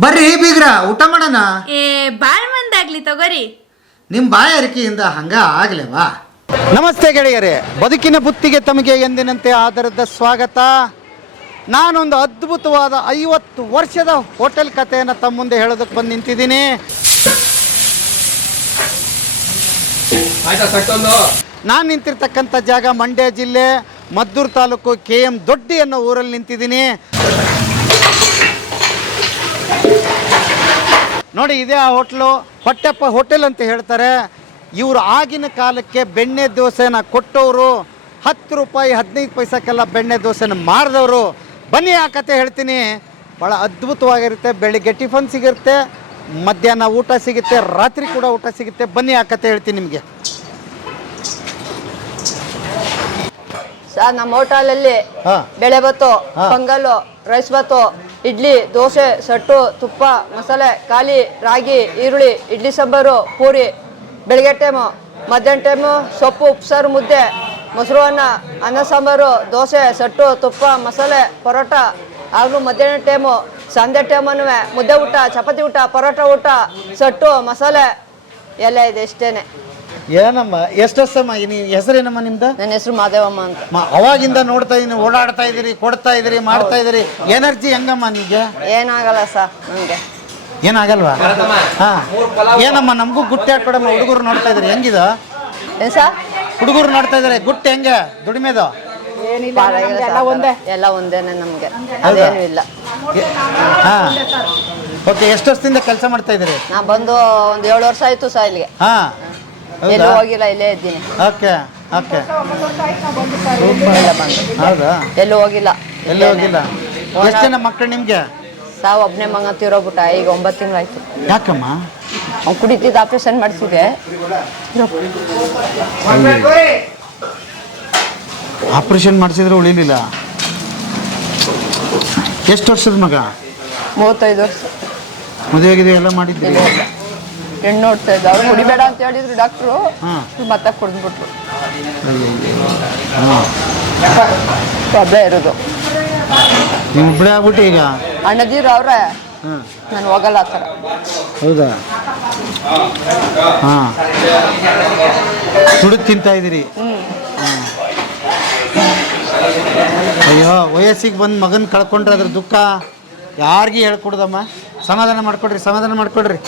ಬರ್ರಿ ಬೀಗ್ರ ಊಟ ಮಾಡೋಣ. ಬಾಳ್ ಮಂದಾಗ್ಲಿ ತಗೋರಿ. ನಿಮ್ಮ ಬಾಯ ಅರಿಕೆಯಿಂದ ಹಂಗ ಆಗ್ಲೇವಾ? ನಮಸ್ತೆ ಗೆಳೆಯರೇ, ಬದುಕಿನ ಬುತ್ತಿಗೆ ತಮಗೆ ಎಂದಿನಂತೆ ಆಧಾರದ ಸ್ವಾಗತ. ನಾನೊಂದು ಅದ್ಭುತವಾದ 50 ವರ್ಷದ ಹೋಟೆಲ್ ಕಥೆಯನ್ನು ತಮ್ಮ ಮುಂದೆ ಹೇಳೋದಕ್ಕೆ ಬಂದು ನಿಂತಿದ್ದೀನಿ. ನಾನು ನಿಂತಿರ್ತಕ್ಕಂಥ ಜಾಗ ಮಂಡ್ಯ ಜಿಲ್ಲೆ ಮದ್ದೂರು ತಾಲೂಕು KM ದೊಡ್ಡಿ ಅನ್ನೋ ಊರಲ್ಲಿ ನಿಂತಿದ್ದೀನಿ. ನೋಡಿ, ಇದೇ ಆ ಹೋಟ್ಲು, ಹೊಟ್ಟೆಪ್ಪ ಹೋಟೆಲ್ ಅಂತ ಹೇಳ್ತಾರೆ. ಇವರು ಆಗಿನ ಕಾಲಕ್ಕೆ ಬೆಣ್ಣೆ ದೋಸೆನ ಕೊಟ್ಟವರು, 10 ರೂಪಾಯಿ 15 ಪೈಸಕ್ಕೆಲ್ಲ ಬೆಣ್ಣೆ ದೋಸೆನ ಮಾರಿದವರು. ಬನ್ನಿ ಆ ಕತೆ ಹೇಳ್ತೀನಿ. ಭಾಳ ಅದ್ಭುತವಾಗಿರುತ್ತೆ. ಬೆಳಿಗ್ಗೆ ಟಿಫನ್ ಸಿಗುತ್ತೆ, ಮಧ್ಯಾಹ್ನ ಊಟ ಸಿಗುತ್ತೆ, ರಾತ್ರಿ ಕೂಡ ಊಟ ಸಿಗುತ್ತೆ. ಬನ್ನಿ ಆ ಕತೆ ಹೇಳ್ತೀನಿ ನಿಮಗೆ. ಸರ್, ನಮ್ಮ ಹೋಟೆಲಲ್ಲಿ ಬೆಳೆ ಬತ್ತು, ಪೊಂಗಲ್ಲು, ರೈಸ್ ಬಾತು, ಇಡ್ಲಿ, ದೋಸೆ, ಸಟ್ಟು, ತುಪ್ಪ, ಮಸಾಲೆ, ಖಾಲಿ, ರಾಗಿ, ಈರುಳ್ಳಿ, ಇಡ್ಲಿ ಸಾಂಬಾರು, ಪೂರಿ. ಬೆಳಗ್ಗೆ ಟೈಮು, ಮಧ್ಯಾಹ್ನ ಟೈಮು ಸೊಪ್ಪು, ಉಪ್ಸಾರು, ಮುದ್ದೆ, ಮೊಸರು ಅನ್ನ, ಅನ್ನ ಸಾಂಬಾರು, ದೋಸೆ, ಸಟ್ಟು, ತುಪ್ಪ, ಮಸಾಲೆ, ಪರೋಟ. ಹಾಗೂ ಮಧ್ಯಾಹ್ನ ಟೈಮು, ಸಂಜೆ ಟೈಮನ್ನು ಮುದ್ದೆ ಊಟ, ಚಪಾತಿ ಊಟ, ಪರೋಟ ಊಟ, ಸಟ್ಟು, ಮಸಾಲೆ ಎಲ್ಲ ಇದೆ. ಇಷ್ಟೇನೆ. ಏನಮ್ಮ, ಎಷ್ಟಮ್ಮ ನೀವು ಹೆಸರೇನಮ್ಮ ನಿಮ್ದು? ನನ್ನ ಹೆಸರು ಮಾದೇವಮ್ಮ ಅಂತ. ಅವಾಗಿಂದ ನೋಡ್ತಾ ಇದೀನಿ, ಓಡಾಡ್ತಾ ಇದ್ದೀರಿ, ಕೊಡ್ತಾ ಇದ್ದೀರಿ, ಮಾಡ್ತಾ ಇದ್ದೀರಿ. ಎನರ್ಜಿ ಹೆಂಗಮ್ಮ ನಿಮಗೆ? ಏನಾಗಲ್ಲ ಸರ್, ನನಗೆ ಏನಾಗಲ್ವಾ? ಹಾ, ಏನಮ್ಮ ನಮಗೂ ಗುಟ್ಟಿ ಹಾಕೊಡಮ್ಮ. ಹುಡುಗರು ನೋಡ್ತಾ ಇದ್ರಿ, ಹೆಂಗಿದ ಏನು ಸರ್? ಹುಡುಗರು ನೋಡ್ತಾ ಇದಾರೆ, ಗುಟ್ಟಿ ಹೆಂಗೆ ದುಡಿಮೆದು? ಎಲ್ಲ ಒಂದೇನೆ ನಮಗೆ, ಅದೇನು ಇಲ್ಲ. ಹಾ, ಓಕೆ. ಎಷ್ಟು ವರ್ಷದಿಂದ ಕೆಲಸ ಮಾಡ್ತಾ ಇದ್ದೀರಿ? ನಾ ಬಂದು ಒಂದು 7 ವರ್ಷ ಆಯ್ತು ಸರ್ ಇಲ್ಲಿಗೆ. ಹಾ, ಎಲ್ಲೂ ಹೋಗಿಲ್ಲ, ಇಲ್ಲೇ ಇದ್ದೀನಿ. Okay okay. ಹೌದಾ? ಎಲ್ಲೂ ಹೋಗಿಲ್ಲ. ಎಲ್ಲಿ ಹೋಗಿಲ್ಲ? ಎಷ್ಟು ಜನ ಮಕ್ಕಳು ನಿಮ್ಗೆ? ಸಾವು ಒಬ್ಬನೇ ಮಗ ತೀರೋಗ್ಬಿಟ್ಟ, ಈಗ 9 ತಿಂಗಳಾಯ್ತು. ಯಾಕಮ್ಮ? ಅವ್ನು ಕುಡಿತಿದ್ದು, ಆಪರೇಷನ್ ಮಾಡಿಸಿದೆ. ಆಪರೇಷನ್ ಮಾಡಿಸಿದ್ರೆ ಉಳಿಲಿಲ್ಲ. ಎಷ್ಟು ವರ್ಷದ ಮಗ? 35 ವರ್ಷ. ಮದುವೆಗಿದೆ ಎಲ್ಲ ಮಾಡಿದ್ರಿ? ಹೆಣ್ಣು ನೋಡ್ತಾ ಇದ್ದ. ಅವ್ರು ಕುಡಿಬೇಡ ಅಂತ ಹೇಳಿದ್ರು ಡಾಕ್ಟ್ರು, ಮತ್ತೆ ಕುಡಿದ್ಬಿಟ್ರು. ಒಬ್ಬಳೇ ಇರೋದು. ನೀವು ಒಬ್ಬಳೇ ಆಗ್ಬಿಟ್ಟು ಈಗ? ಅಣ್ಣದೀರು ಅವ್ರೆ, ನಾನು ಹೋಗಲ್ಲ ಆ ಥರ. ಹೌದಾ? ಹಾಂ, ದುಡಿದು ತಿಂತಾ ಇದ್ದೀರಿ? ಅಯ್ಯೋ, ವಯಸ್ಸಿಗೆ ಬಂದು ಮಗನ ಕಳ್ಕೊಂಡ್ರೆ ಅದ್ರ ದುಃಖ ಯಾರಿಗೂ ಹೇಳ್ಕೊಡ್ದಮ್ಮ. ಸಮಾಧಾನ ಮಾಡ್ಕೊಡ್ರಿ, ಸಮಾಧಾನ ಮಾಡ್ಕೊಡ್ರಿ.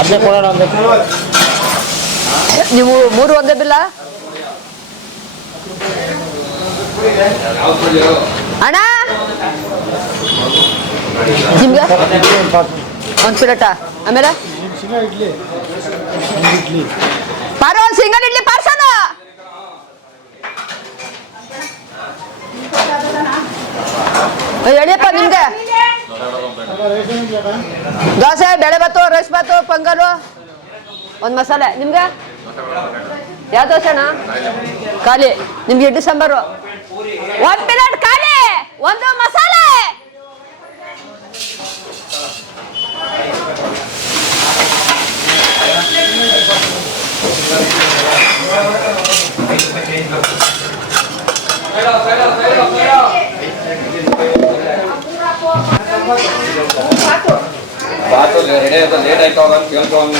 ಅದೇ ಕೊಡೋಣ. ನೀವು 3 ಒಂದೇ ಬಿಲ್ಲ ಅಣ್ಣ? ನಿಮ್ಗೆ ಒಂದು ಪ್ಲೇಟ, ಆಮೇಲೆ ಪಾರು ಒಂದು ಸಿಂಗಲ್ ಇಡ್ಲಿ ಪಾರ್ಸಲ್. ಹೇಳಿಯಪ್ಪ ನಿಮ್ಗೆ ದೋಸೆ, ಬೇಳೆ ಬಾತು, ರೈಸ್ ಬಾತು, ಪೊಂಗಲು, ಒಂದು ಮಸಾಲೆ. ನಿಮ್ಗೆ ಯಾವ ದೋಸೆ ಅಣ್ಣ? ಖಾಲಿ. ನಿಮ್ಗೆ ಇಡ್ಲಿ ಸಾಂಬಾರು, 1 ಪ್ಲೇಟ್ ಖಾಲಿ, 1 ಮಸಾಲೆ. ಲೇಟ್ ಆಯ್ತು ಅಂತ ಕೇಳ್ಕೊಂಡು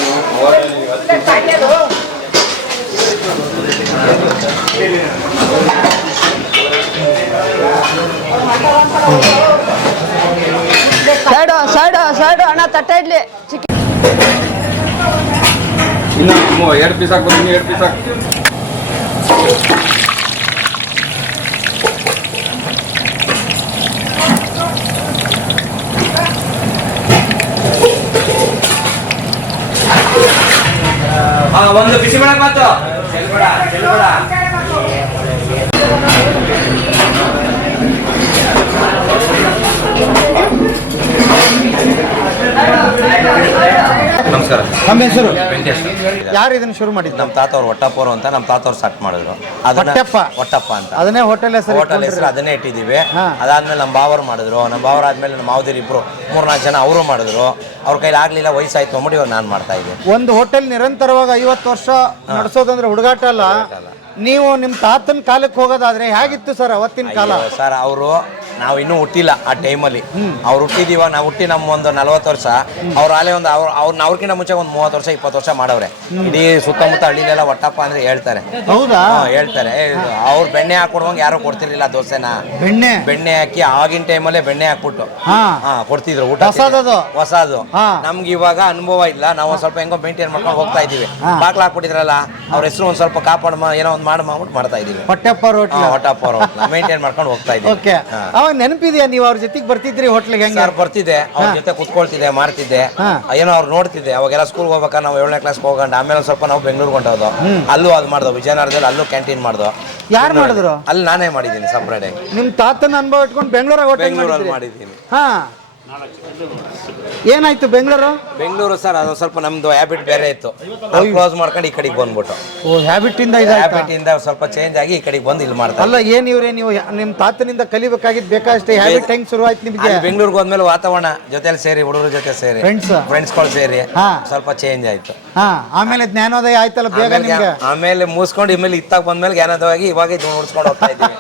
ಸೈಡು ಅಣ್ಣ, ತಟ್ಟೆ ಇಡ್ಲಿ ಚಿಕನ್. ಇನ್ನು 2 ಪೀಸ್ ಹಾಕ್ಬೋದು. 2 ಪೀಸ್ ಹಾಕಿ. ಒಂದು ಬಿಸಿ ಬೇಡ ಮಾತು ನಮಸ್ಕಾರ. ನಮ್ಮ ಹೆಸರು ವೆಂಕಟೇಶ್. ಯಾರು ಇದನ್ನ ಶುರು ಮಾಡಿದ್ದು? ನಮ್ಮ ತಾತವ್ರು ಒಟ್ಟಪ್ಪರು ಅಂತ ನಮ್ಮ ತಾತವ್ರು ಸ್ಟಾರ್ಟ್ ಮಾಡಿದ್ರು. ಒಟ್ಟಪ್ಪ ಅಂತ ಅದನ್ನೇ ಹೋಟೆಲ್ ಹೆಸರು. ಹೋಟೆಲ್ ಹೆಸರು ಅದನ್ನೇ ಇಟ್ಟಿದ್ದೀವಿ. ಅದಾದ್ಮೇಲೆ ನಮ್ಮ ಬಾವರು ಮಾಡಿದ್ರು. ನಮ್ಮ ಬಾವರು ಆದ್ಮೇಲೆ ನಮ್ಮ ಮಾವದಿರು ಇಬ್ರು 3-4 ಜನ ಅವರು ಮಾಡಿದ್ರು. ಅವ್ರ ಕೈಲಿ ಆಗ್ಲಿಲ್ಲ, ವಯಸ್ಸಾಯ್ತು ಅಂದ್ಬಿಟ್ಟು ಇವಾಗ ನಾನು ಮಾಡ್ತಾ ಇದ್ದೀನಿ. ಒಂದು ಹೋಟೆಲ್ ನಿರಂತರವಾಗಿ 50 ವರ್ಷ ನಡೆಸೋದಂದ್ರೆ ಹುಡುಗಾಟ ಅಲ್ಲ. ನೀವು ನಿಮ್ಮ ತಾತನ ಕಾಲಕ್ಕೆ ಹೋಗೋದಾದ್ರೆ ಹೇಗಿತ್ತು ಸರ್ ಅವತ್ತಿನ ಕಾಲ? ಸರ್ ಅವರು ನಾವು ಇನ್ನೂ ಹುಟ್ಟಿಲ್ಲ ಆ ಟೈಮಲ್ಲಿ. ಅವ್ರು ಹುಟ್ಟಿದೀವ, ನಾವು ಹುಟ್ಟಿ ನಮ್ಮ ಒಂದು 40 ವರ್ಷ, ಅವ್ರು ಅಲ್ಲೇ ಒಂದು ಅವ್ರಕ್ಕಿಂತ ಮುಂಚೆ ಒಂದು 30 ವರ್ಷ 20 ವರ್ಷ ಮಾಡವ್ರೆ. ಇಡೀ ಸುತ್ತಮುತ್ತ ಹಳ್ಳಿಲೆಲ್ಲ ಒಟ್ಟಪ್ಪ ಅಂದ್ರೆ ಹೇಳ್ತಾರೆ. ಹೌದಾ? ಹೇಳ್ತಾರೆ. ಅವ್ರು ಬೆಣ್ಣೆ ಹಾಕೊಡುವಂಗೆ ಯಾರು ಕೊಡ್ತಿರ್ಲಿಲ್ಲ ದೋಸೆನ. ಬೆಣ್ಣೆ ಹಾಕಿ ಆಗಿನ ಟೈಮಲ್ಲೇ ಬೆಣ್ಣೆ ಹಾಕ್ಬಿಟ್ಟು ಕೊಡ್ತಿದ್ರು ಊಟ. ಹೊಸದು. ನಮ್ಗೆ ಇವಾಗ ಅನುಭವ ಇಲ್ಲ, ನಾವು ಒಂದ್ ಸ್ವಲ್ಪ ಹೆಂಗೋ ಮೇಂಟೈನ್ ಮಾಡ್ಕೊಂಡು ಹೋಗ್ತಾ ಇದೀವಿ. ಬಾಕ್ಲ ಹಾಕ್ಬಿಟ್ಟಿದ್ರಲ್ಲ, ಅವ್ರ ಹೆಸರು ಒಂದ್ ಸ್ವಲ್ಪ ಕಾಪಾಡ ಏನೋ ಒಂದು ಮಾಡ್ಬಿಟ್ಟು ಮಾಡ್ತಾ ಇದೀವಿ. ಹೊಟ್ಟೆಪ್ಪ ರೋಟ್ಲ ಮೇಂಟೈನ್ ಮಾಡ್ಕೊಂಡು ಹೋಗ್ತಾ ಇದೀವಿ. ಅವಾಗ ನೆನಪಿದೆಯಾ ನೀವು ಅವ್ರ ಜೊತೆಗೆ ಬರ್ತಿದ್ರಿ ಹೋಟ್ಲಿಗೆ? ಹೆಂಗೆ ಬರ್ತಿದ್ದೆ, ಅವ್ರ ಜೊತೆ ಕುತ್ಕೊಳ್ತಿದ್ದೆ, ಮಾಡ್ತಿದ್ದೆ, ಏನೋ ಅವ್ರು ನೋಡ್ತಿದ್ದೆ. ಅವಾಗೆಲ್ಲ ಸ್ಕೂಲ್ಗೆ ಹೋಗ್ಬೇಕಾದ್ರೆ ನಾವು 7ನೇ ಕ್ಲಾಸ್ಗೆ ಹೋಗೋಣ. ಆಮೇಲೆ ಒಂದ್ ಸ್ವಲ್ಪ ನಾವು ಬೆಂಗಳೂರಿಗೆ ಹೊಂಟೋದು, ಅಲ್ಲೂ ಅದು ಮಾಡ್ದೋ, ವಿಜಯನಗರದಲ್ಲಿ ಅಲ್ಲೂ ಕ್ಯಾಂಟೀನ್ ಮಾಡ್ದೋ. ಯಾರು ಮಾಡಿದ್ರು? ಅಲ್ಲಿ ನಾನೇ ಮಾಡಿದ್ದೀನಿ ಸಪ್ರೇಟ್ ಆಗಿ. ನಿಮ್ ತಾತನ ಅನುಭವ ಇಟ್ಕೊಂಡು ಬೆಂಗಳೂರಲ್ಲಿ ಮಾಡಿದ್ದೀನಿ. ಏನಾಯ್ತು ಬೆಂಗಳೂರು ಸರ್? ಅದು ಸ್ವಲ್ಪ ನಮ್ದು ಹ್ಯಾಬಿಟ್ ಬೇರೆ ಇತ್ತು, ಕ್ಲೋಸ್ ಮಾಡ್ಕೊಂಡು ಈ ಕಡೆಗೆ ಬಂದ್ಬಿಟ್ಟು. ಹ್ಯಾಬಿಟ್ ಇಂದ ಸ್ವಲ್ಪ ಚೇಂಜ್ ಆಗಿ ಈ ಕಡೆಗೆ ಬಂದು ಇಲ್ಲಿ ಮಾಡ್ತಾರೆ. ಅಲ್ಲ ಏನ್ ಇವ್ರೆ, ನೀವು ನಿಮ್ ತಾತನಿಂದ ಕಲಿಬೇಕಾಗಿದ್ದು ಬೇಕಷ್ಟೇ ಹ್ಯಾಬಿಟ್ ಹೆಂಗ್ ಶುರು ಆಯ್ತು ನಿಮ್ಗೆ? ಬೆಂಗಳೂರಿಗೆ ಹೋದ್ಮೇಲೆ ವಾತಾವರಣ ಜೊತೆಲಿ ಸೇರಿ, ಹುಡುಗರ ಜೊತೆ ಸೇರಿ, ಫ್ರೆಂಡ್ಸ್ಗಳು ಸೇರಿ ಸ್ವಲ್ಪ ಚೇಂಜ್ ಆಯ್ತು. ಆಮೇಲೆ ಜ್ಞಾನೋದಯ ಆಯ್ತಲ್ಲ ಬೇಗ ನಿಮ್ಗೆ? ಆಮೇಲೆ ಮುಗಿಸ್ಕೊಂಡು ಇಮೇಲೆ ಇತ್ತಾಗ ಬಂದ್ಮೇಲೆ ಜ್ಞಾನೋದಯ ಆಗಿ ಇವಾಗ ಇದು ನೋಡ್ಸ್ಕೊಂಡು ಹೋಗ್ತಾ ಇದ್ದೀವಿ.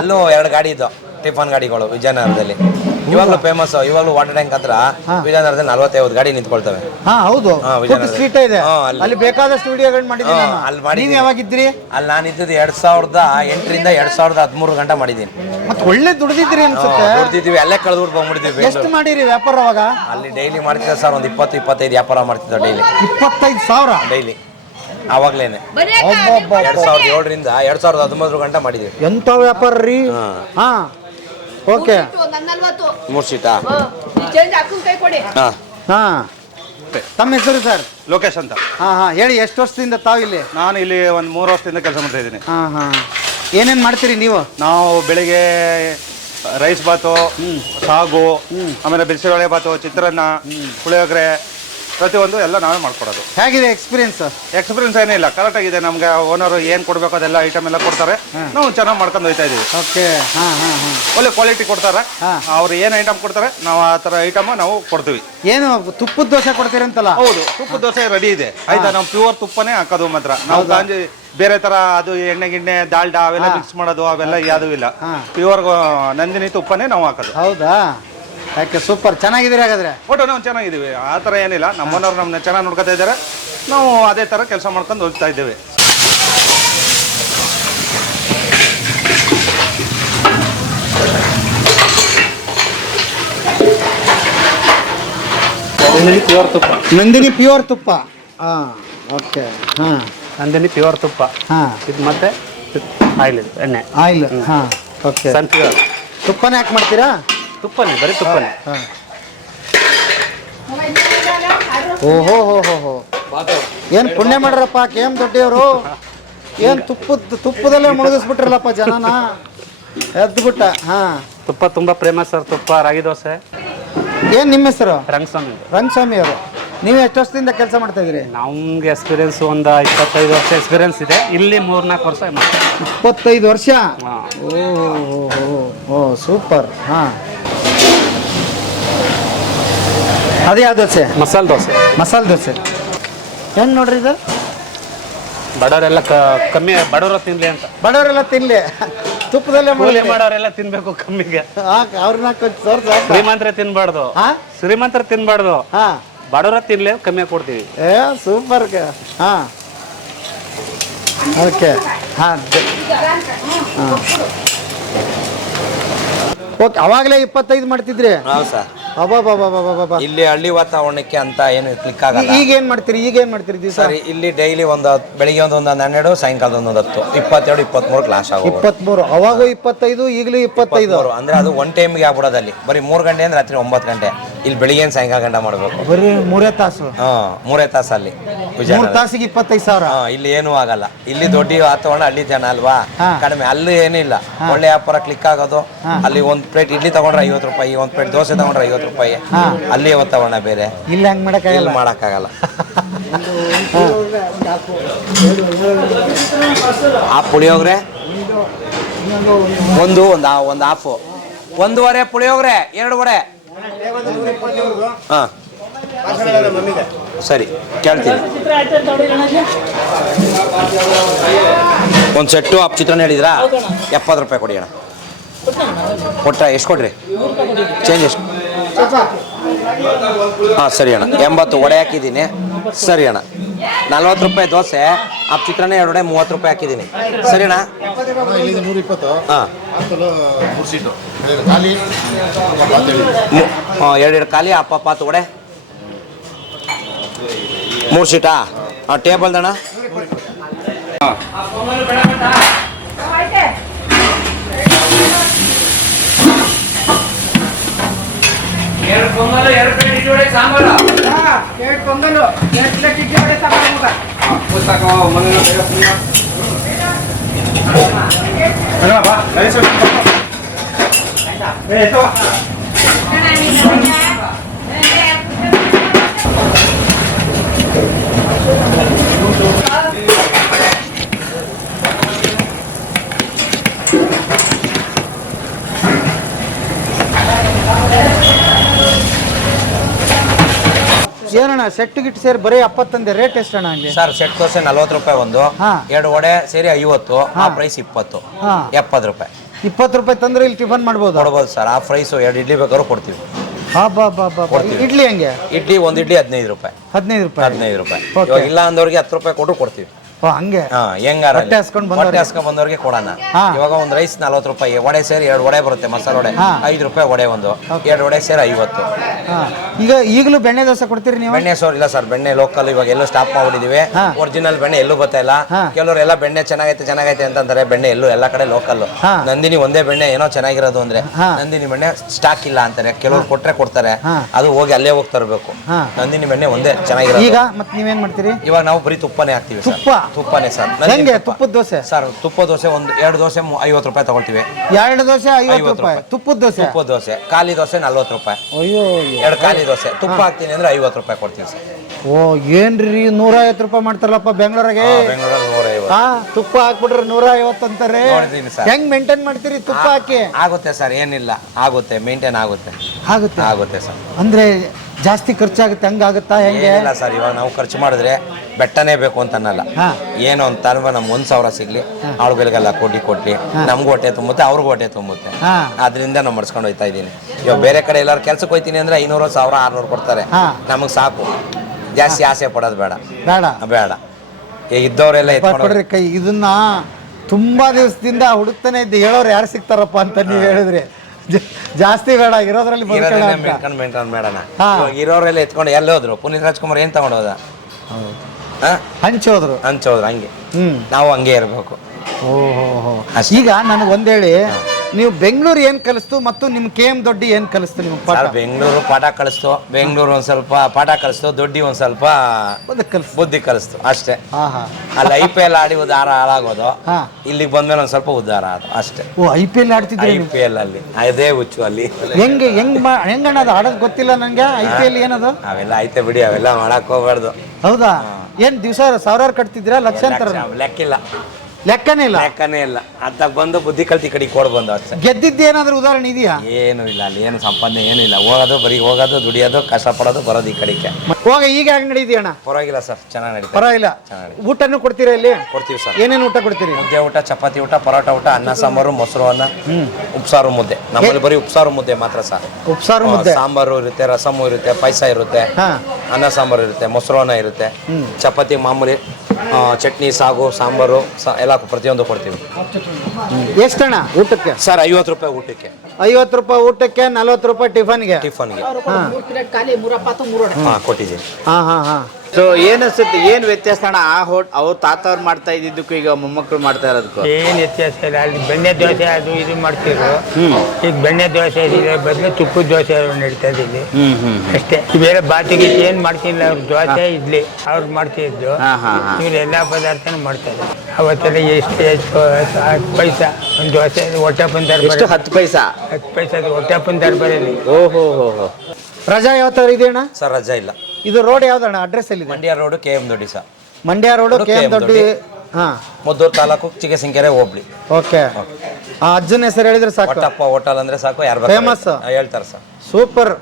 ಅಲ್ಲೂ 2 ಗಾಡಿ ಇದ್ದು, ಟಿಫನ್ ಗಾಡಿಗಳು ವಿಜಯನಗರದಲ್ಲಿ. ಇವಾಗಲೂ ಫೇಮಸ್. ಇವಾಗಲೂ ವಾಟರ್ ಟ್ಯಾಂಕ್ ಹತ್ರ ವಿಜಯನಗರದಲ್ಲಿ 45 ಗಾಡಿ ನಿಂತ್ಕೊಳ್ತವೆ. ಹೌದು, ಸ್ಟ್ರೀಟ್ ಇದೆ, ಅಲ್ಲಿ ಬೇಕಾದಷ್ಟು ವಿಡಿಯೋಗಳು ಮಾಡಿದ್ದೀನಿ. ಅಲ್ಲಿ ಮಾಡಿ ಯಾವಾಗಿದ್ರಿ? ಅಲ್ಲಿ ನಾನು ಇದ್ದದ್ದು 2008ರಿಂದ 2013 ಗಂಟೆ ಮಾಡಿದ್ದೀನಿ. ಮತ್ತೆ ಒಳ್ಳೆ ದುಡ್ದಿದ್ರಿ ಅನ್ಸುತ್ತೆ. ದುಡ್ದಿದ್ದೀವಿ, ಅಲ್ಲೇ ಕಳೆದ್ಬಿಟ್ಟು ಬಂದ್ಬಿಟ್ಟಿದ್ವಿ. ಎಷ್ಟು ಮಾಡಿರಿ ವ್ಯಾಪಾರ ಅವಾಗ? ಅಲ್ಲಿ ಡೈಲಿ ಮಾಡ್ತಿದ್ದೆ ಸರ್, ಒಂದು 20-25 ವ್ಯಾಪಾರ ಮಾಡ್ತಿದ್ದೆ ಡೈಲಿ. 25,000 ಡೈಲಿ ಅವಾಗ್ಲೇನೆ. 2007ರಿಂದ 2013 ಗಂಟೆ ಮಾಡಿದ್ವಿ. ಎಂತ ವ್ಯಾಪಾರ ರೀ? ಓಕೆ. 3 ಸೀಟಾ? ತಮ್ಮ ಹೆಸರು ಸರ್? ಲೋಕೇಶ್ ಅಂತ. ಹೇಳಿ, ಎಷ್ಟು ವರ್ಷದಿಂದ ತಾವು ಇಲ್ಲಿ? ನಾನು ಇಲ್ಲಿ ಒಂದು 3 ವರ್ಷದಿಂದ ಕೆಲಸ ಮಾಡ್ತಾ ಇದ್ದೀನಿ. ಏನೇನ್ ಮಾಡ್ತೀರಿ ನೀವು? ನಾವು ಬೆಳಿಗ್ಗೆ ರೈಸ್ ಬಾತು, ಸಾಗು, ಆಮೇಲೆ ಬಿಸಿಬೇಳೆ ಬಾತು, ಚಿತ್ರಾನ್ನ, ಪುಳಿಯೋಗರೆ, ಪ್ರತಿಯೊಂದು ಎಲ್ಲ ನಾವೇ ಮಾಡ್ಕೊಡೋದು. ಹೇಗಿದೆ ಎಕ್ಸ್ಪೀರಿಯನ್ಸ್? ಎಕ್ಸ್ಪೀರಿಯನ್ಸ್ ಏನಿಲ್ಲ, ಕರೆಕ್ಟ್ ಆಗಿದೆ. ನಮ್ಗೆ ಓನರ್ ಏನು ಕೊಡಬೇಕು ಅದೆಲ್ಲ ಐಟಮ್ ಎಲ್ಲ ಕೊಡ್ತಾರೆ, ನಾವು ಚೆನ್ನಾಗಿ ಮಾಡ್ಕೊಂಡು ಹೋಗ್ತಾ ಇದೀವಿ. ಓಕೆ. ಒಳ್ಳೆ ಕ್ವಾಲಿಟಿ ಕೊಡ್ತಾರೆ. ಅವ್ರು ಏನು ಐಟಮ್ ಕೊಡ್ತಾರೆ ನಾವು ಆ ಥರ ಐಟಮ್ ನಾವು ಕೊಡ್ತೀವಿ. ಏನು ತುಪ್ಪದ ದೋಸೆ ಕೊಡ್ತೀರಂತಲ್ಲ? ಹೌದು, ತುಪ್ಪದ ದೋಸೆ ರೆಡಿ ಇದೆ. ಆಯ್ತಾ? ನಾವು ಪ್ಯೂರ್ ತುಪ್ಪನೇ ಹಾಕೋದು ಮಾತ್ರ. ನಾವು ಗಾಂಜಿ ಬೇರೆ ತರ ಅದು ಎಣ್ಣೆ ಗಿಣ್ಣೆ ದಾಲ್ಡಾ ಅವೆಲ್ಲ ಮಿಕ್ಸ್ ಮಾಡೋದು ಅವೆಲ್ಲ ಯಾವುದೂ ಇಲ್ಲ. ಪ್ಯೂರ್ ನಂದಿನಿ ತುಪ್ಪನೇ ನಾವು ಹಾಕೋದು. ಹೌದಾ? ಯಾಕೆ ಸೂಪರ್, ಚೆನ್ನಾಗಿದ್ದೀರಿ ಹಾಗಾದ್ರೆ? ಫೋಟೋ ನಾವು ಚೆನ್ನಾಗಿದ್ದೀವಿ, ಆ ಥರ ಏನಿಲ್ಲ. ನಮ್ಮನವ್ರು ನಮ್ಮನ್ನ ಚೆನ್ನಾಗಿ ನೋಡ್ಕೊತಾ ಇದ್ದಾರೆ, ನಾವು ಅದೇ ಥರ ಕೆಲಸ ಮಾಡ್ಕೊಂಡು ಹೋಗ್ತಾ ಇದ್ದೇವೆ. ನಂದಿನಿ ಪ್ಯೂರ್ ತುಪ್ಪ. ಓಕೆ. ನಂದಿನಿ ಪ್ಯೂರ್ ತುಪ್ಪ. ಇದು ಮತ್ತೆ ಆಯಿಲ್, ಎಣ್ಣೆ, ಆಯಿಲ್. ಓಕೆ. ಸನ್ಫ್ಲವರ್ ತುಪ್ಪನೇ ಯಾಕೆ ಮಾಡ್ತೀರಾ? ತುಪ್ಪನೇ, ಬರೀ ತುಪ್ಪನೇ. ಓಹೋ, ಏನ್ ಪುಣ್ಯ ಮಾಡ್ರಪ್ಪ KM ದೊಡ್ಡಿಯವರು. ಏನ್ ತುಪ್ಪದಲ್ಲೇ ಮುಳುಗಿಸ್ಬಿಟ್ರಲ್ಲಪ್ಪ ಜನನ, ಎದ್ಬಿಟ್ಟ. ತುಪ್ಪ ತುಂಬಾ ಪ್ರೇಮ ಸರ್. ತುಪ್ಪ, ರಾಗಿ ದೋಸೆ. ಏನ್ ನಿಮ್ಮ ಹೆಸರು? ರಂಗಸ್ವಾಮಿ ಅವರು. ನೀವು ಎಷ್ಟು ವರ್ಷದಿಂದ ಕೆಲಸ ಮಾಡ್ತಾ ಇದ್ರಿ? ನಮ್ಗೆ ಎಕ್ಸ್ಪೀರಿಯನ್ಸ್ ಒಂದು 25 ವರ್ಷ ಎಕ್ಸ್ಪೀರಿಯನ್ಸ್ ಇದೆ. ಇಲ್ಲಿ 3-4 ವರ್ಷ. 25 ವರ್ಷ? ಓ ಸೂಪರ್. ಅದೇ ಯಾವ ದೋಸೆ? ಮಸಾಲೆ ದೋಸೆ. ಹೆಂಗ್ ನೋಡ್ರಿ ಇದು? ಬಡವರೆಲ್ಲ ಕಮ್ಮಿ, ಬಡವರು ತಿನ್ಲಿ ಅಂತ. ಬಡವರೆಲ್ಲ ತಿನ್ಲಿ, ತುಪ್ಪದಲ್ಲೇ ಮಾಡೋರೆಲ್ಲ ತಿನ್ಬೇಕು ಕಮ್ಮಿಗೆ. ಅವ್ರನ್ನ ಶ್ರೀಮಂತರ ತಿನ್ಬಾರ್ದು, ಶ್ರೀಮಂತರ ತಿನ್ಬಾರ್ದು, ಬಡವರ ತಿನ್ಲಿ, ಕಮ್ಮಿ ಕೊಡ್ತೀವಿ. ಸೂಪರ್. ಓಕೆ. ಓಕೆ. ಅವಾಗಲೇ 25 ಮಾಡ್ತಿದ್ರಿ? ಹೌದು ಸರ್. ಇಲ್ಲಿ ಹಳ್ಳಿ ವಾತಾವರಣಕ್ಕೆ ಅಂತ ಏನು ಕ್ಲಿಕ್ ಆಗಲ್ಲ. ಈಗ ಏನ್ ಮಾಡ್ತೀರಿ ದಿವಸ? ಸರಿ, ಇಲ್ಲಿ ಡೈಲಿ ಬೆಳಿಗ್ಗೆ ಒಂದು 12, ಸಾಯಂಕಾಲ ಒಂದು 10, 22, 23 ಕ್ಲಾಸ್ ಆಗೋದು. 23. ಅವಾಗೂ 25, ಈಗಲೂ 25. ಅಂದ್ರೆ ಅದು ಒನ್ ಟೈಮ್ಗೆ ಆಗ್ಬಿಡೋದು. ಅಲ್ಲಿ ಬರೀ 3 ಗಂಟೆ ಅಂದ್ರೆ ರಾತ್ರಿ 9 ಗಂಟೆ. ಇಲ್ಲಿ ಬೆಳಿಗ್ಗೆ ಸಾಯಂಕಾಲ ಗಂಟೆ ಮಾಡಬೇಕು. ಬರೀ 3 ತಾಸು? 3 ತಾಸು ಅಲ್ಲಿ. 3 ತಾಸಿಗೆ 25,000? ಇಲ್ಲಿ ಏನು ಆಗಲ್ಲ. ಇಲ್ಲಿ ದೊಡ್ಡ ವಾತಾವರಣ, ಹಳ್ಳಿ ಜನ ಅಲ್ವಾ, ಕಡಿಮೆ. ಅಲ್ಲಿ ಏನಿಲ್ಲ, ಒಳ್ಳೆ ವ್ಯಾಪಾರ ಕ್ಲಿಕ್ ಆಗೋದು. ಅಲ್ಲಿ 1 ಪ್ಲೇಟ್ ಇಡ್ಲಿ ತಗೊಂಡ್ರೆ 50 ರೂಪಾಯಿ, 1 ಪ್ಲೇಟ್ ದೋಸೆ ತಗೊಂಡ್ರೆ 50 ರೂಪಾಯಿ. ಅಲ್ಲಿ ವಾತಾವರಣ ಬೇರೆ, ಇಲ್ಲಿ ಹಂಗ್ ಮಾಡಕ್ಕಾಗಲ್ಲ. ಆ ಪುಳಿಯೋಗ್ರೆ ಒಂದು ಹಾಫು, 1.5 ಪುಳಿಯೋಗ್ರೆ, 2 ವಡೆ. ಸರಿ, ಕೇಳ್ತೀನಿ. ಒಂದು ಸೆಟ್ಟು ಅಪ್ ಚಿತ್ರಾನ್ನ ಹೇಳಿದ್ರಾ 70 ರೂಪಾಯಿ ಕೊಡಿ ಅಣ್ಣ. ಕೊಟ್ಟ ಎಷ್ಟು ಕೊಡ್ರಿ ಚೇಂಜ್ ಎಷ್ಟು? ಹಾಂ ಸರಿ ಅಣ್ಣ. 80 ವಡೆ ಹಾಕಿದ್ದೀನಿ. ಸರಿ ಅಣ್ಣ. 40 ರೂಪಾಯಿ ದೋಸೆ ಅಪ್ ಚಿತ್ರಾನ್ನ 2 ವಡೆ 30 ರೂಪಾಯಿ ಹಾಕಿದ್ದೀನಿ. ಸರಿ ಅಣ್ಣ. ಹಾಂ 2 ಖಾಲಿ ಅಪ್ಪ 10 ವಡೆ 3 ಸೀಟಾ? ಹಾಂ ಟೇಬಲ್ದಣ್ಣ. ಎರಡು ಪೊಂಗಲು 2 ಪ್ಲೇಟ್ ಇಡ್ಲಿ ವಡೆ ಸಾಂಬಾರು. ಪುಸ್ತಕ ಮನೆಯಲ್ಲಿ ಬೇಗ ಪುಣ್ಯ. ಏನಣ್ಣ ಸೆಟ್ ಗಿಟ್ ಸೇರಿ ಬರೀ 70 ರೇಟ್ ಎಷ್ಟಣ್ಣ ಹಂಗೆ? ಸರ್ ಸೆಟ್ ದೋಸೆ 40 ರೂಪಾಯಿ ಒಂದು, ಹಾ. 2 ವಡೆ ಸೇರಿ 50, ಆ ಪ್ರೈಸ್ 20, ಹಾ. 70 ರೂಪಾಯಿ 20 ರೂಪಾಯಿ ತಂದ್ರೆ ಇಲ್ಲಿ ಟಿಫನ್ ಮಾಡ್ಬೋದು. ಕೊಡ್ಬೋದು ಸರ್. ಆ ಪ್ರೈಸು 2 ಇಡ್ಲಿ ಬೇಕಾದ್ರೂ ಕೊಡ್ತೀವಿ. ಕೊಡ್ತೀವಿ. ಇಡ್ಲಿ ಹೆಂಗೆ? ಇಡ್ಲಿ ಒಂದು ಇಡ್ಲಿ 15 ರೂಪಾಯಿ. 15 ರೂಪಾಯಿ. 15 ರೂಪಾಯಿ. Okay. ಇವಾಗ ಇಲ್ಲ ಅಂದವ್ರಿಗೆ 10 ರೂಪಾಯಿ ಕೊಟ್ಟರು ಕೊಡ್ತೀವಿ. ಓ ಹಂಗೆ. ಹಾ ಹೆಂಗಾರ ಹೊಟ್ಟೆ ಹಸ್ಕೊಂಡ್ ಬಂದವ್ರಿಗೆ. ಹೊಟ್ಟೆ ಹಸ್ಕೊಂಡ್ ಬಂದವ್ರಿಗೆ ಕೊಡೋಣ. ಹಾ. ಇವಾಗ ಒಂದು ರೈಸ್ 40 ರೂಪಾಯಿ, ವಡೆ ಸೇರಿ 2 ವಡೆ ಬರುತ್ತೆ, ಮಸಾಲೆ ವಡೆ ಹಾ. 5 ರೂಪಾಯಿ ವಡೆ ಒಂದು, 2 ವಡೆ ಸೇರಿ 50. ಹಾ. ಈಗ ಈಗಲೂ ಬೆಣ್ಣೆ ದೋಸೆ ಕೊಡ್ತೀರಿ ನೀವು? ಬೆಣ್ಣೆ ಸೋರ್ ಇಲ್ಲ ಸರ್, ಬೆಣ್ಣೆ ಲೋಕಲ್ ಇವಾಗ ಎಲ್ಲೂ ಸ್ಟಾಪ್ ಮಾಡ್ಬಿಟ್ಟಿದೀವಿ. ಹಾ. ಒರಿಜಿನಲ್ ಬೆಣ್ಣೆ ಎಲ್ಲೂ ಬರ್ತಾ ಇಲ್ಲ. ಹಾ. ಕೆಲವರೆಲ್ಲ ಬೆಣ್ಣೆ ಚೆನ್ನಾಗೈತೆ ಅಂತಂತಾರೆ, ಬೆಣ್ಣೆ ಎಲ್ಲೂ ಎಲ್ಲ ಕಡೆ ಲೋಕಲ್. ಹಾ. ನಂದಿನಿ ಒಂದೇ ಬೆಣ್ಣೆ ಏನೋ ಚೆನ್ನಾಗಿರೋದು ಅಂದ್ರೆ ಹಾ. ನಂದಿನಿ ಬೆಣ್ಣೆ ಸ್ಟಾಕ್ ಇಲ್ಲ ಅಂತಾರೆ. ಕೆಲವ್ರು ಕೊಟ್ರೆ ಕೊಡ್ತಾರೆ, ಹಾ. ಅದು ಹೋಗಿ ಅಲ್ಲೇ ಹೋಗಿ ತರಬೇಕು. ಹಾ. ನಂದಿನಿ ಬೆಣ್ಣೆ ಒಂದೇ ಚೆನ್ನಾಗಿರೋದು. ಈಗ ಮತ್ತೆ ನೀವೇನ್ ಮಾಡ್ತೀರಿ? ಇವಾಗ ನಾವು ಬರೀ ತುಪ್ಪನೇ ಹಾಕ್ತಿವಿ ಸರ್. ತುಪ್ಪ? ತುಪ್ಪನೇ ಸರ್. ಹೆಂಗೆ ತುಪ್ಪದ ದೋಸೆ? ಸರ್ ತುಪ್ಪ ದೋಸೆ ಒಂದು 2 ದೋಸೆ 50 ರೂಪಾಯಿ ತಗೊಳ್ತೀವಿ. 2 ದೋಸೆ 50 ರೂಪಾಯಿ ತುಪ್ಪದ ದೋಸೆ? ತುಪ್ಪದ ದೋಸೆ. ಖಾಲಿ ದೋಸೆ 40 ರೂಪಾಯಿ. ಅಯ್ಯೋ 2 ಖಾಲಿ ದೋಸೆ ತುಪ್ಪ ಹಾಕ್ತೀನಿ ಅಂದ್ರೆ 50 ರೂಪಾಯಿ ಕೊಡ್ತೀವಿ ಸರ್. ಓ ಏನ್ರಿ 150 ರೂಪಾಯಿ ಮಾಡ್ತಾರಲ್ಲಪ್ಪ ಬೆಂಗಳೂರಾಗೆ. ಬೆಂಗಳೂರಲ್ಲಿ 150. ಹಾ ತುಪ್ಪ ಹಾಕ್ಬಿಟ್ರೆ 150 ಅಂತಾರೆ. ನೋಡಿದ್ದೀನಿ ಸರ್. ಹೆಂಗ್ ಮೇಂಟೈನ್ ಮಾಡ್ತೀರಿ ತುಪ್ಪ ಹಾಕಿ? ಆಗುತ್ತೆ ಸರ್, ಏನಿಲ್ಲ ಆಗುತ್ತೆ, ಮೇಂಟೈನ್ ಆಗುತ್ತೆ. ಆಗುತ್ತೆ ಸರ್. ಅಂದ್ರೆ ಜಾಸ್ತಿ ಖರ್ಚಾಗುತ್ತೆ ಹಂಗಾಗುತ್ತಾ ಹೆಂಗೆ? ಏನಿಲ್ಲ ಸರ್, ಇವಾಗ ನಾವು ಖರ್ಚು ಮಾಡಿದ್ರೆ ಬೆಟ್ಟನೇ ಬೇಕು ಅಂತ ಅನ್ನಲ್ಲ. ಹಾ. ಏನು ಅಂತ ನಮ್ಗೆ 1,000 ಸಿಗ್ಲಿ, ಆಳುಗಳಿಗೆಲ್ಲ ಕೊಟ್ಟಿ ನಮ್ಗೂ ಹೊಟ್ಟೆ ತುಂಬುತ್ತೆ, ಅವ್ರಿಗೂ ಹೊಟ್ಟೆ ತುಂಬುತ್ತೆ. ಹಾ. ಅದರಿಂದ ನಾವು ಮಡ್ಸ್ಕೊಂಡು ಹೋಗ್ತಾ ಇದ್ದೀನಿ. ಇವಾಗ ಬೇರೆ ಕಡೆ ಎಲ್ಲರೂ ಕೆಲ್ಸಕ್ಕೆ ಹೋಗ್ತೀನಿ ಅಂದ್ರೆ 500, 1000, 600 ಕೊಡ್ತಾರೆ. ಹಾ. ನಮಗೆ ಸಾಕು, ಜಾಸ್ತಿ ಆಸೆ ಪಡೋದು ಬೇಡ. ಬೇಡ ಈಗ ಇದ್ದವರೆಲ್ಲ ಎತ್ಕೊಂಡು ಕೊಡ್ರಿ ಕೈ. ಇದನ್ನ ತುಂಬಾ ದಿವಸದಿಂದ ಹುಡುಕ್ತಾನೆ ಇದ್ದು ಹೇಳೋರು ಯಾರು ಸಿಗ್ತಾರಪ್ಪ ಅಂತ ನೀವು ಹೇಳಿದ್ರಿ. ಜಾಸ್ತಿ ಬೇಡ, ಇರೋದ್ರಲ್ಲಿ ಮೇಂಟೈನ್ ಬೇಡಣ. ಹಾ. ಇರೋರೆಲ್ಲ ಎತ್ಕೊಂಡು ಎಲ್ಲ ಹೋದ್ರು. ಪುನೀತ್ ರಾಜ್ಕುಮಾರ್ ಏನ್ ತಗೊಂಡೋದ? ಹಂಚೋದ್ರು. ಹಂಗೆ ನಾವು ಹಂಗೆ ಇರ್ಬೇಕು. ಓಹೋ. ಅಷ್ಟೇ. ಈಗ ನನಗೆ ಒಂದೇಳಿ, ನೀವು ಬೆಂಗಳೂರು ಏನ್ ಕಲಿಸ್ತು ಮತ್ತು ನಿಮ್ KM ದೊಡ್ಡಿ ಏನ್ ಕಲಿಸ್ತು ನಿಮ್ಗೆ ಪಾಠ? ಸರ್ ಬೆಂಗಳೂರು ಪಾಠ ಕಲಿಸ್ತು, ಬೆಂಗಳೂರು ಒಂದ್ ಸ್ವಲ್ಪ ಪಾಠ ಕಲಿಸ್ತು, ದೊಡ್ಡಿ ಒಂದ್ ಸ್ವಲ್ಪ ಬುದ್ಧಿ ಕಲಿಸ್ತು ಅಷ್ಟೇ. ಅಲ್ಲಿ IPL ಆಡಿ ಉದ್ಧಾರ ಹಾಳಾಗೋದು, ಹಾ. ಇಲ್ಲಿಗೆ ಬಂದ್ಮೇಲೆ ಒಂದ್ ಸ್ವಲ್ಪ ಉದ್ಧಾರ ಆಗೋದು ಅಷ್ಟೇ. ಓ IPL ಆಡ್ತಿದ್ರಿ? IPL ಅಲ್ಲಿ ಅದೇ ಹುಚ್ಚು ಅಲ್ಲಿ. ಹೆಂಗಣ್ಣ ಅದು ಆಡೋದು ಗೊತ್ತಿಲ್ಲ ನಂಗೆ. IPL ಏನದು? ಅವೆಲ್ಲ ಐತೆ ಬಿಡಿ, ಅವೆಲ್ಲ ಮಾಡಕ್ ಹೋಗ್ಬಾರ್ದು. ಹೌದಾ? ಏನ್ ದಿವಸ 1000 ಕಟ್ತಿದ್ದೀರಾ? ಲಕ್ಷಾಂತರ? ಲೆಕ್ಕನೇ ಇಲ್ಲ. ಅದಾಗ ಬಂದು ಬುದ್ಧಿ ಕಲ್ತಿ ಕಡೆ ಕೊಡ್ ಬಂದು ಅಷ್ಟೇ. ಗೆದ್ದಿದ್ದೇನಾದ್ರೂ ಉದಾಹರಣೆ ಇದೆಯಾ? ಏನು ಇಲ್ಲ, ಅಲ್ಲಿ ಏನು ಸಂಪಾದನೆ ಏನು ಇಲ್ಲ. ಹೋಗೋದು ದುಡಿಯೋದು, ಕಷ್ಟಪಡೋದು, ಬರೋದು ಈ ಕಡೆಗೆ. ಹೋಗ ಈಗ ಹೆಂಗ್ ನಡೀತೀಯಣ್ಣ? ಪರವಾಗಿಲ್ಲ ಸರ್, ಚೆನ್ನಾಗಿ ನಡೀತದೆ. ಪರವಾಗಿಲ್ಲ. ಊಟನೂ ಕೊಡ್ತೀರಾ ಇಲ್ಲಿ? ಕೊಡ್ತೀವಿ ಸರ್. ಏನೇನು ಊಟ ಕೊಡ್ತೀರಿ? ಮುದ್ದೆ ಊಟ, ಚಪಾತಿ ಊಟ, ಪರೋಟ ಊಟ, ಅನ್ನ ಸಾಂಬಾರು, ಮೊಸರು ಅನ್ನ, ಉಪ್ಸಾರು ಮುದ್ದೆ. ನಮ್ಮಲ್ಲಿ ಬರೀ ಉಪ್ಸಾರು ಮುದ್ದೆ ಮಾತ್ರ ಸರ್. ಉಪ್ಸಾರು ಮುದ್ದೆ? ಸಾಂಬಾರು ಇರುತ್ತೆ, ರಸಮು ಇರುತ್ತೆ, ಪಾಯಸ ಇರುತ್ತೆ, ಅನ್ನ ಸಾಂಬಾರು ಇರುತ್ತೆ, ಮೊಸರು ಅನ್ನ ಇರುತ್ತೆ, ಚಪಾತಿ ಮಾಮೂಲಿ, ಚಟ್ನಿ, ಸಾಗು, ಸಾಂಬಾರು ಎಲ್ಲ ಪ್ರತಿಯೊಂದು ಕೊಡ್ತೀವಿ. ಎಷ್ಟಣ್ಣ ಊಟಕ್ಕೆ? ಸರ್ 50 ರೂಪಾಯಿ ಊಟಕ್ಕೆ. 50 ರೂಪಾಯಿ ಊಟಕ್ಕೆ, 40 ರೂಪಾಯಿ ಟಿಫನ್ಗೆ. ಕೊಟ್ಟಿದ್ದೀನಿ. ಸೊ ಏನ್ ಅನ್ಸುತ್ತೆ, ಏನ್ ವ್ಯತ್ಯಾಸ ಅಣ್ಣ? ಅವ್ರ ತಾತವ್ರು ಮಾಡ್ತಾ ಇದ್ದಿದ್ದಕ್ಕೂ ಈಗ ಮೊಮ್ಮಕ್ಕಳು ಮಾಡ್ತಾ ಇರೋದಕ್ಕೂ ಏನ್ ವ್ಯತ್ಯಾಸ ಇಲ್ಲ. ಅಲ್ಲಿ ಬೆಣ್ಣೆ ದೋಸೆ ಅದು ಇದು ಮಾಡ್ತಿದ್ರು, ಈಗ ಬೆಣ್ಣೆ ದೋಸೆ ಬದಲು ತುಪ್ಪದ ದೋಸೆ ನಡೀತಾ ಇದೆ ಅಷ್ಟೇ. ಬೇರೆ ಬಾತಿಗೆ ಏನ್ ಮಾಡ್ತಿಲ್ಲ. ಅವ್ರ ದೋಸೆ ಇಡ್ಲಿ ಅವ್ರು ಮಾಡ್ತಿದ್ದು, ಇವ್ರು ಎಲ್ಲಾ ಪದಾರ್ಥನೂ ಮಾಡ್ತಾರೆ. ಅವತ್ತೆಲ್ಲ ಎಷ್ಟು 10 ಪೈಸಾ ಒಂದು ದೋಸೆ, ಹೊಟ್ಟೆಪ್ಪನ ದರ್ಬಾರ್ 10 ಪೈಸಾ 10 ಪೈಸಾ ಹೊಟ್ಟೆಪ್ಪನ ದರ್ಬಾರಲ್ಲಿ. ಓಹೋ. ರಜಾ ಯಾವ ತರ ಇದೆಯಣ್ಣ? ಸರ್ ರಜಾ ಇಲ್ಲ. ಇದು ರೋಡ್ ಯಾವ್ದಣ್ಣ? ಅಡ್ರೆಸ್ ಎಲ್ಲಿದೆ? ಮಂಡ್ಯ ರೋಡ್, KM ದೊಡ್ಡಿ ಸರ್. ಮಂಡ್ಯ ರೋಡ್, KM ದೊಡ್ಡಿ. ಮದ್ದೂರು ತಾಲೂಕು, ಚಿಗಸಿಂಕೆರೆ ಹೋಬ್ಳಿ. ಓಕೆ. ಅಜ್ಜನ ಹೆಸರು ಹೇಳಿದ್ರೆ ಸಾಕು. ಹೊಟ್ಟಪ್ಪ ಹೋಟೆಲ್ ಅಂದ್ರೆ ಸಾಕು, ಯಾರು ಫೇಮಸ್ ಹೇಳ್ತಾರೆ ಸರ್. ಸೂಪರ್.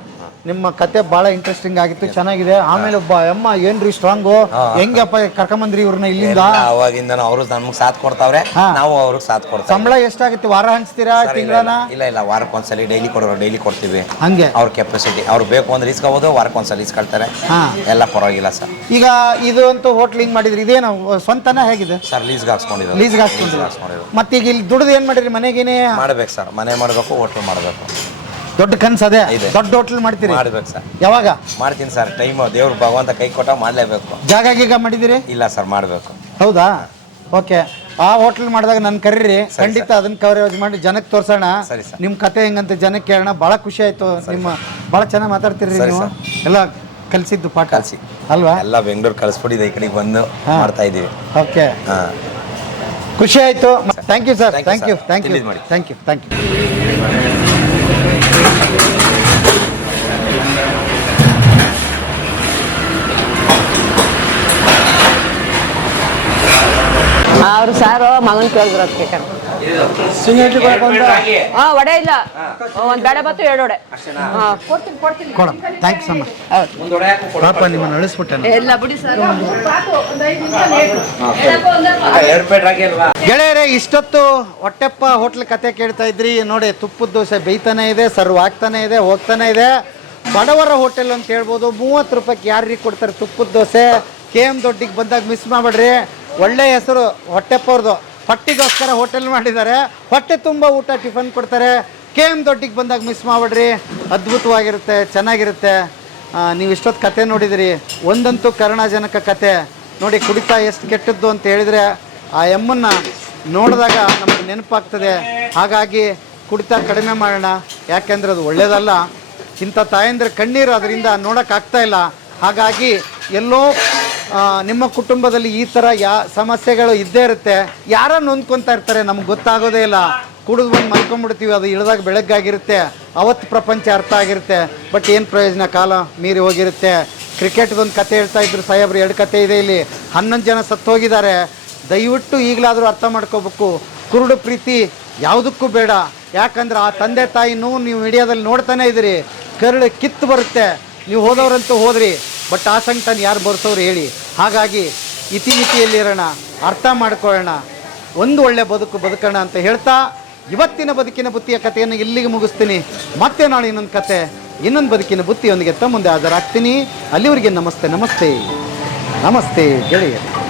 ನಿಮ್ಮ ಕತೆ ಬಹಳ ಇಂಟ್ರೆಸ್ಟಿಂಗ್ ಆಗಿತ್ತು, ಚೆನ್ನಾಗಿದೆ. ಆಮೇಲೆ ಒಬ್ಬ ಅಮ್ಮ ಏನ್ರಿ ಸ್ಟ್ರಾಂಗು, ಹೆಂಗಪ್ಪ ಕರ್ಕೊಂಬಂದ್ರಿ ಇವ್ರನ್ನ ಇಲ್ಲಿಂದ? ಅವಾಗಿಂದ ಅವರು ನಮ್ಗೆ ಸಾಥ್ ಕೊಡ್ತಾವ್ರೆ, ನಾವು ಅವ್ರಿಗೆ ಸಾಥ್ ಕೊಡ್ತೀವಿ. ಸಂಬಳ ಎಷ್ಟಾಗುತ್ತೆ? ವಾರ ಹಂಚ್ತೀರಾ, ತಿಂಗಳನ? ಇಲ್ಲ ವಾರಕ್ಕೊಂದ್ಸಲಿ ಡೈಲಿ ಡೈಲಿ ಕೊಡ್ತೀವಿ. ಹಂಗೆ ಅವ್ರ ಕೆಪಾಸಿಟಿ, ಅವ್ರು ಬೇಕು ಅಂದ್ರೆ ಇಸ್ಕೋಬಹುದು, ವಾರಕ್ಕೊಂದ್ಸಲಿ ಇಸ್ಕೊಳ್ತಾರೆ, ಎಲ್ಲ ಪರವಾಗಿಲ್ಲ ಸರ್. ಈಗ ಇದು ಅಂತೂ ಹೋಟ್ಲಿಂಗ್ ಮಾಡಿದ್ರಿ, ಇದೇನು ಸ್ವಂತನ ಹೇಗಿದೆ ಸರ್? ಲೀಸ್ಗೆ ಹಾಕ್ಸ್ಕೊಂಡಿರೋದು. ಲೀಸ್ಗೆ ಹಾಕ್ಸ್ಕೊಂಡಿರೋದು. ಮತ್ತೆ ಈಗ ಇಲ್ಲಿ ದುಡ್ದು ಏನ್ ಮಾಡಿರಿ? ಮನೆಗೇನೆ ಮಾಡ್ಬೇಕು ಸರ್, ಮನೆ ಮಾಡ್ಬೇಕು, ಹೋಟ್ಲ್ ಮಾಡ್ಬೇಕು. ದೊಡ್ಡ ಕನ್ಸು ಅದೇ, ದೊಡ್ಡ ಹೋಟ್ಲ್ ಮಾಡ್ತೀರಿ? ಮಾಡ್ಬೇಕು ಸರ್. ಯಾವಾಗ? ಮಾಡ್ತೀನಿ ಸರ್, ಟೈಮ್ ದೇವ್ರು ಭಗವಂತ ಕೈ ಕೊಟ್ಟ ಮಾಡ್ಲೇಬೇಕು. ಜಾಗ ಗೀಗ ಮಾಡಿದಿರಿ? ಇಲ್ಲ ಸರ್, ಮಾಡ್ಬೇಕು. ಹೌದಾ? ಓಕೆ. ಆ ಹೋಟ್ಲ್ ಮಾಡಿದಾಗ ನನ್ ಕರೀರಿ, ಖಂಡಿತ ಅದನ್ನ ಕವರೇಜ್ ಮಾಡಿ ಜನಕ್ಕೆ ತೋರ್ಸೋಣ. ನಿಮ್ ಕತೆ ಹೆಂಗಂತ ಜನಕ್ಕೆ ಕೇಳೋಣ. ಬಹಳ ಖುಷಿ ಆಯ್ತು. ನಿಮ್ಮ ಬಹಳ ಚೆನ್ನಾಗಿ ಮಾತಾಡ್ತೀರಿ ನೀವು. ಎಲ್ಲ ಕಲ್ಸಿದ್ದು ಪಾಠ ಕಲ್ಸಿ ಅಲ್ವಾ? ಎಲ್ಲ ಬೆಂಗಳೂರು ಕಳಿಸ್ಬಿಟ್ಟಿದೆ, ಈ ಕಡೆಗೆ ಬಂದು ಮಾಡ್ತಾ ಇದೀವಿ. ಓಕೆ, ಖುಷಿ ಆಯ್ತು. Thank you sir. Thank you thank you thank you thank you. ಅವ್ರು ಸಾರು ಮಗನ್ ಕೇಳಿದ್ರು ಅದಕ್ಕೆ ವಡೆ ಇಲ್ಲ, ಒಂದ್ ಬೇಡ ಬತ್ತು 2 ವಡೆ. ಕೊಡ. ಥ್ಯಾಂಕ್ಸ್ ಅಮ್ಮ. ಪಾಪ ನಿಮ್ಮನ್ನು ಅಳಿಸ್ಬಿಟ್ಟೆ. ಎಲ್ಲ ಬಿಡಿ ಸರ್. ಗೆಳೆಯರೇ, ಇಷ್ಟೊತ್ತು ಹೊಟ್ಟೆಪ್ಪ ಹೋಟ್ಲ್ ಕತೆ ಕೇಳ್ತಾ ಇದ್ರಿ ನೋಡಿ. ತುಪ್ಪದ ದೋಸೆ ಬೇಯ್ತಾನೆ ಇದೆ, ಸರ್ವ್ ಆಗ್ತಾನೆ ಇದೆ, ಹೋಗ್ತಾನೆ ಇದೆ. ಬಡವರ ಹೋಟೆಲ್ ಅಂತ ಹೇಳ್ಬೋದು. 30 ರೂಪಾಯಿಗೆ ಯಾರಿಗೆ ಕೊಡ್ತಾರೆ ತುಪ್ಪದ ದೋಸೆ? KM ದೊಡ್ಡಿಗೆ ಬಂದಾಗ ಮಿಸ್ ಮಾಡಬೇಡ್ರಿ. ಒಳ್ಳೆ ಹೆಸರು ಹೊಟ್ಟೆಪ್ಪ ಅವ್ರದ್ದು. ಹೊಟ್ಟೆಗೋಸ್ಕರ ಹೋಟೆಲ್ ಮಾಡಿದ್ದಾರೆ, ಹೊಟ್ಟೆ ತುಂಬ ಊಟ ಟಿಫನ್ ಕೊಡ್ತಾರೆ. KM ದೊಡ್ಡಿಗೆ ಬಂದಾಗ ಮಿಸ್ ಮಾಡಬೇಡ್ರಿ. ಅದ್ಭುತವಾಗಿರುತ್ತೆ, ಚೆನ್ನಾಗಿರುತ್ತೆ. ನೀವು ಇಷ್ಟೊತ್ತು ಕತೆ ನೋಡಿದಿರಿ. ಒಂದಂತೂ ಕರುಣಾಜನಕ ಕತೆ ನೋಡಿ. ಕುಡಿತ ಎಷ್ಟು ಕೆಟ್ಟದ್ದು ಅಂತ ಹೇಳಿದರೆ ಆ ಎಮ್ಮನ್ನು ನೋಡಿದಾಗ ನಮಗೆ ನೆನಪಾಗ್ತದೆ. ಹಾಗಾಗಿ ಕುಡಿತ ಕಡಿಮೆ ಮಾಡೋಣ, ಯಾಕೆಂದರೆ ಅದು ಒಳ್ಳೆಯದಲ್ಲ. ಇಂಥ ತಾಯಂದ್ರೆ ಕಣ್ಣೀರು ಅದರಿಂದ ನೋಡೋಕ್ಕಾಗ್ತಾ ಇಲ್ಲ. ಹಾಗಾಗಿ ಎಲ್ಲೋ ನಿಮ್ಮ ಕುಟುಂಬದಲ್ಲಿ ಈ ಥರ ಸಮಸ್ಯೆಗಳು ಇದ್ದೇ ಇರುತ್ತೆ. ಯಾರೋ ನೊಂದ್ಕೊತಾ ಇರ್ತಾರೆ, ನಮ್ಗೆ ಗೊತ್ತಾಗೋದೇ ಇಲ್ಲ. ಕುಡಿದು ಬಂದು ಮಲ್ಕೊಂಡ್ಬಿಡ್ತೀವಿ, ಅದು ಇಳಿದಾಗ ಬೆಳಗ್ಗಾಗಿರುತ್ತೆ. ಅವತ್ತು ಪ್ರಪಂಚ ಅರ್ಥ ಆಗಿರುತ್ತೆ. ಬಟ್ ಏನು ಪ್ರಯೋಜನ, ಕಾಲ ಮೀರಿ ಹೋಗಿರುತ್ತೆ. ಕ್ರಿಕೆಟ್ದೊಂದು ಕತೆ ಹೇಳ್ತಾ ಇದ್ರು ಸಾಹೇಬ್ರು, 2 ಕತೆ ಇದೆ ಇಲ್ಲಿ. 11 ಜನ ಸತ್ತು ಹೋಗಿದ್ದಾರೆ. ದಯವಿಟ್ಟು ಈಗಲಾದರೂ ಅರ್ಥ ಮಾಡ್ಕೋಬೇಕು. ಕುರುಡು ಪ್ರೀತಿ ಯಾವುದಕ್ಕೂ ಬೇಡ. ಯಾಕಂದ್ರೆ ಆ ತಂದೆ ತಾಯಿನೂ ನೀವು ಮೀಡಿಯಾದಲ್ಲಿ ನೋಡ್ತಾನೆ ಇದ್ದೀರಿ. ಕರುಳು ಕಿತ್ತು ಬರುತ್ತೆ. ನೀವು ಹೋದವ್ರಂತೂ ಹೋದ್ರಿ, ಬಟ್ ಆ ಸಂಕಟನ ಯಾರು ಬರ್ಸೋರು ಹೇಳಿ. ಹಾಗಾಗಿ ಇತಿಮಿತಿಯಲ್ಲಿರೋಣ, ಅರ್ಥ ಮಾಡ್ಕೊಳ್ಳೋಣ, ಒಂದು ಒಳ್ಳೆ ಬದುಕೋಣ ಅಂತ ಹೇಳ್ತಾ ಇವತ್ತಿನ ಬದುಕಿನ ಬುತ್ತಿಯ ಕಥೆಯನ್ನು ಇಲ್ಲಿಗೆ ಮುಗಿಸ್ತೀನಿ. ಮತ್ತೆ ನಾಳೆ ಇನ್ನೊಂದು ಕತೆ, ಇನ್ನೊಂದು ಬದುಕಿನ ಬುತ್ತಿಯೊಂದಿಗೆ ತಮ್ಮ ಮುಂದೆ ಹಾಜರಾಗ್ತೀನಿ. ಅಲ್ಲಿವರೆಗೆ ನಮಸ್ತೆ ನಮಸ್ತೆ ನಮಸ್ತೆ ಗೆಳೆಯರು.